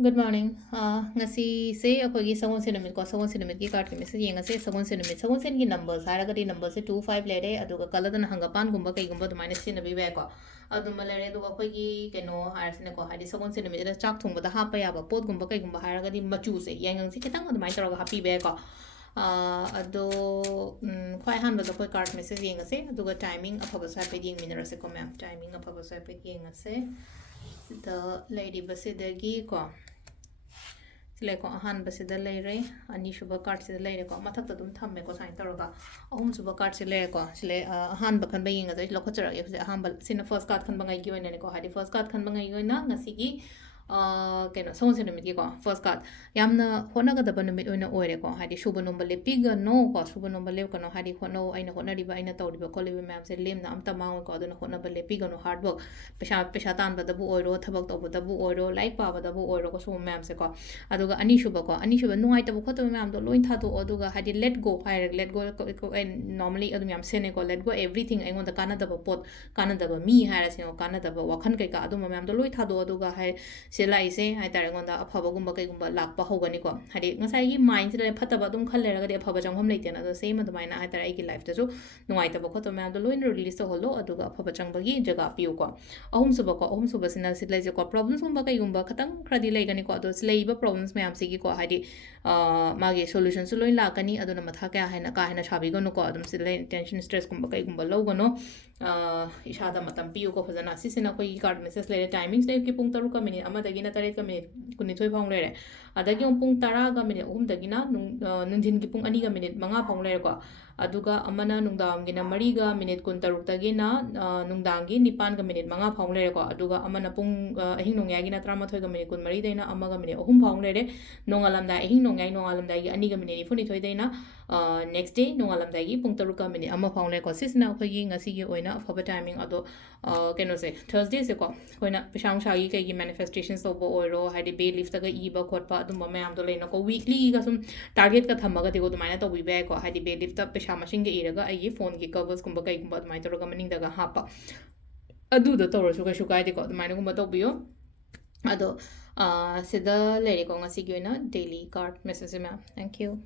Good morning. Ngasi se akhoi sagon cinnamon ko sagon cinnamon ki card ke message yenga se sagon cin ki numbers haraga di numbers se 25 lere aduga color dan hangapan gumba kai gumba dumai sin na bi ba ko aduma lere aduga akhoi ki keno harasne ko hadi sagon cinnamon da chak thong ba da ha pa ya ba pot gumba kai gumba haraga di machu se yengang se kitang adumai taraga happy ba ko ado khoi han ba da khoi card message yenga se aduga timing afaba sa pe yeng minara se ko ma'am timing afaba sa pe yenga se the lady basidagi ko sile ko ahan basida leire ani shuba card sida leire ko mathak ta dum thamme ko sain taraga ahum suba card sile ko sile ahan ba khan ba yinga dai lokho chara ye ahan bal sina first card khan ba ngai gi oina ne ko hadi first card khan ba ngai oina ngasi gi keno song se numit gi ko first card yamna hona ga da ba numit oina oire ko hadi shuba number le piga no ko shuba number le ko no hadi hono aina hona riba aina tawri ba ko le ma'am se lem na amta ma ko aduna hona ba le piga no hard work pesha tan ba da bu oiro thabak to ba da bu oiro like pa ba da bu oiro ko so ma'am se ko aduga ani shuba ko ani shuba nuai ta bu khoto ma'am do loin tha to aduga hadi let go hai let go ko normally adum yam se ne ko let go everything aingon da kana da ba pot kana da ba mi hai ra se ko kana da ba wakhan kai ka adum ma'am do loi tha do aduga hai se lai se hai tar ngon da afaba gumba kai gumba lak pa hogani ko hadi ngasai gi mind se phata ba dum khal le ra ga de afaba jangham leite na do same adumai na hai tar ai gi life ta so nuai ta ba khoto ma'am do loin release to holo aduga afaba chang ba gi jaga piu ko ahum suba sina sit lai je ko problems gumba kai gumba khatang khradi lai gani ko do slei ba problems ma'am se gi ko hadi magi solution su loin la kani aduna matha ka haina chabi gonu ko adum se lai tension stress gumba kai gumba lo gono ishada matam piu ko phajana sisina koi card message le timings le ki pung taru ka minute ama dagi na tare ka minute kuni thoi phang le adagi pung tara ga minute dagi na nungdin ki pung ani ga minute manga phang le ko aduga amana nungdam gi na mari ga minute kun taruk tagi na nungdang gi nipan ga minute manga phang le ko aduga amana pung ahing nongya gi na trama thoi ga minute kun mari deina ama ga minute ahum phang le nongalam da ahing nongalam da gi ani ga minute funi thoi deina next day nongalam da gi pung taruk ka minute ama phang le ko sisna khoi gi ngasi gi oina afaba timing ado keno se Thursday se ko koina pishang shagi kai gi manifestations so bo oiro hadi bay lift ga e ba khot pa dum ma am do leina ko weekly ga sum target ka thamaga de go dum mana to wi ba ko hadi bay lift up pisha machine ge iraga ai phone gi covers kumba kai kumba mai to ga maning daga hapa adu do to ro shu kai de ko dum mana kumba to biyo ado sida lady ko ngasi gi na daily card message ma thank you